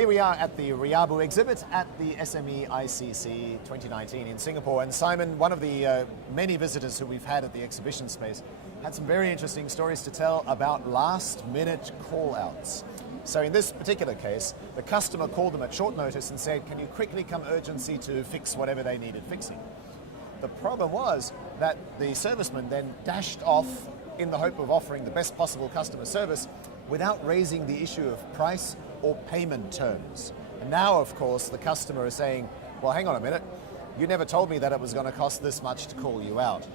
Here we are at the RIABU exhibit at the SMEICC 2019 in Singapore. And Simon, one of the many visitors who we've had at the exhibition space, had some very interesting stories to tell about last-minute call-outs. So in this particular case, the customer called them at short notice and said, can you quickly come urgency to fix whatever they needed fixing? The problem was that the serviceman then dashed off in the hope of offering the best possible customer service without raising the issue of price or payment terms. And now, of course, the customer is saying, well, hang on a minute, you never told me that it was going to cost this much to call you out.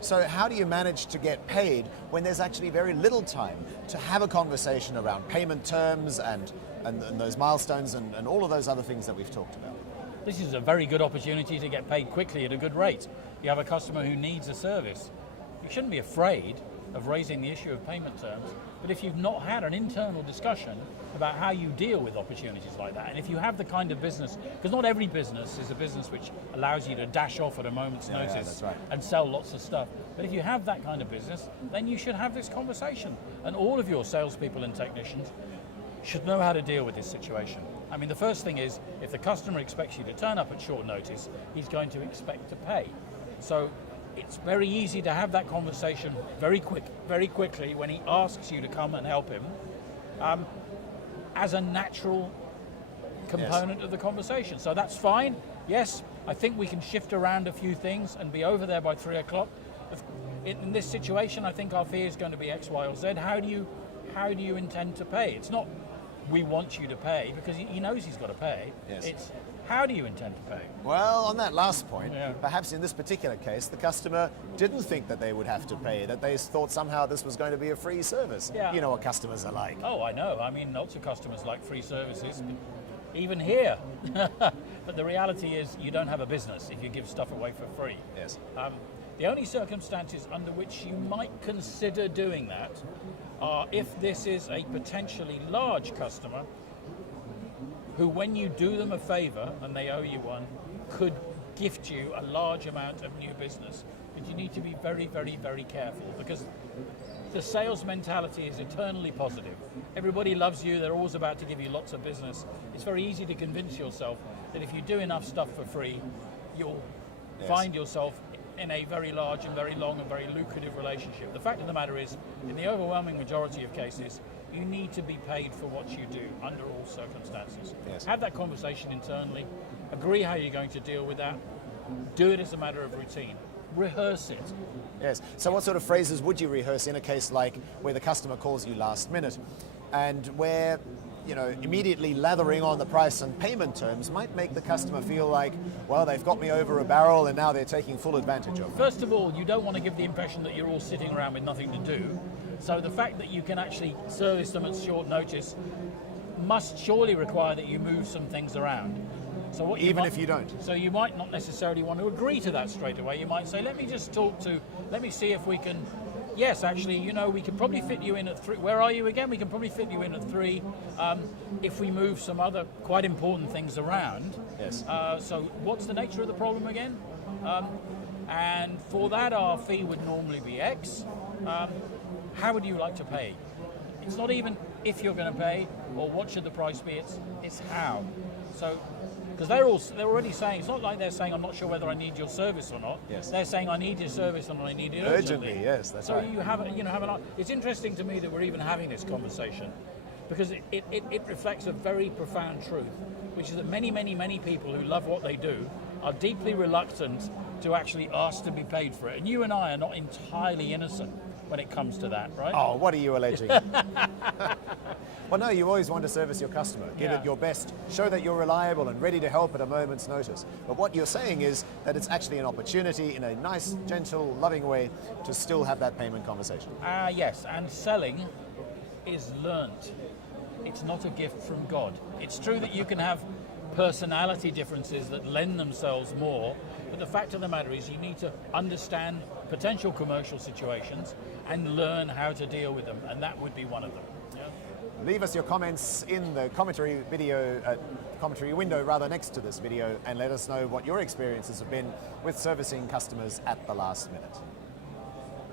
So how do you manage to get paid when there's actually very little time to have a conversation around payment terms and those milestones and all of those other things that we've talked about? This is a very good opportunity to get paid quickly at a good rate. You have a customer who needs a service. You shouldn't be afraid of raising the issue of payment terms, but if you've not had an internal discussion about how you deal with opportunities like that, and if you have the kind of business, because not every business is a business which allows you to dash off at a moment's notice that's right, and sell lots of stuff, but if you have that kind of business, then you should have this conversation, and all of your salespeople and technicians should know how to deal with this situation. I mean, the first thing is, if the customer expects you to turn up at short notice, he's going to expect to pay. So it's very easy to have that conversation very quickly when he asks you to come and help him as a natural component of the conversation. So that's fine. Yes, I think we can shift around a few things and be over there by 3 o'clock. In this situation, I think our fee is going to be X, Y, or Z. How do you intend to pay? It's not we want you to pay, because he knows he's got to pay. Yes. It's how do you intend to pay? Well, on that last point, perhaps in this particular case, the customer didn't think that they would have to pay, that they thought somehow this was going to be a free service. Yeah. You know what customers are like. Oh, I know. I mean, lots of customers like free services, even here. But the reality is you don't have a business if you give stuff away for free. Yes. The only circumstances under which you might consider doing that are if this is a potentially large customer who, when you do them a favor and they owe you one, could gift you a large amount of new business. But you need to be very, very, very careful, because the sales mentality is eternally positive. Everybody loves you, they're always about to give you lots of business. It's very easy to convince yourself that if you do enough stuff for free, you'll find yourself in a very large and very long and very lucrative relationship. The fact of the matter is, in the overwhelming majority of cases, you need to be paid for what you do under all circumstances. Yes. Have that conversation internally, agree how you're going to deal with that, do it as a matter of routine, rehearse it. Yes, so what sort of phrases would you rehearse in a case like where the customer calls you last minute and where, you know, immediately lathering on the price and payment terms might make the customer feel like, well, they've got me over a barrel and now they're taking full advantage of me? First of all, you don't want to give the impression that you're all sitting around with nothing to do. So the fact that you can actually service them at short notice must surely require that you move some things around. So what Even if you don't? So you might not necessarily want to agree to that straight away. You might say, let me see if we can, yes, actually, you know, we can probably fit you in at 3. Where are you again? We can probably fit you in at 3 if we move some other quite important things around. Yes. So what's the nature of the problem again? And for that, our fee would normally be X. How would you like to pay? It's not even if you're going to pay or what should the price be, it's how. So, because they're already saying, it's not like they're saying, I'm not sure whether I need your service or not. Yes. They're saying, I need your service and I need it urgently. Yes, that's so right. So you have an. It's interesting to me that we're even having this conversation, because it reflects a very profound truth, which is that many, many, many people who love what they do are deeply reluctant to actually ask to be paid for it. And you and I are not entirely innocent when it comes to that, right? Oh, what are you alleging? Well, no, you always want to service your customer. Give it your best. Show that you're reliable and ready to help at a moment's notice. But what you're saying is that it's actually an opportunity in a nice, gentle, loving way to still have that payment conversation. Yes, and selling is learnt. It's not a gift from God. It's true that you can have personality differences that lend themselves more, but the fact of the matter is you need to understand potential commercial situations and learn how to deal with them, and that would be one of them. Leave us your comments in the commentary window rather next to this video, and let us know what your experiences have been with servicing customers at the last minute.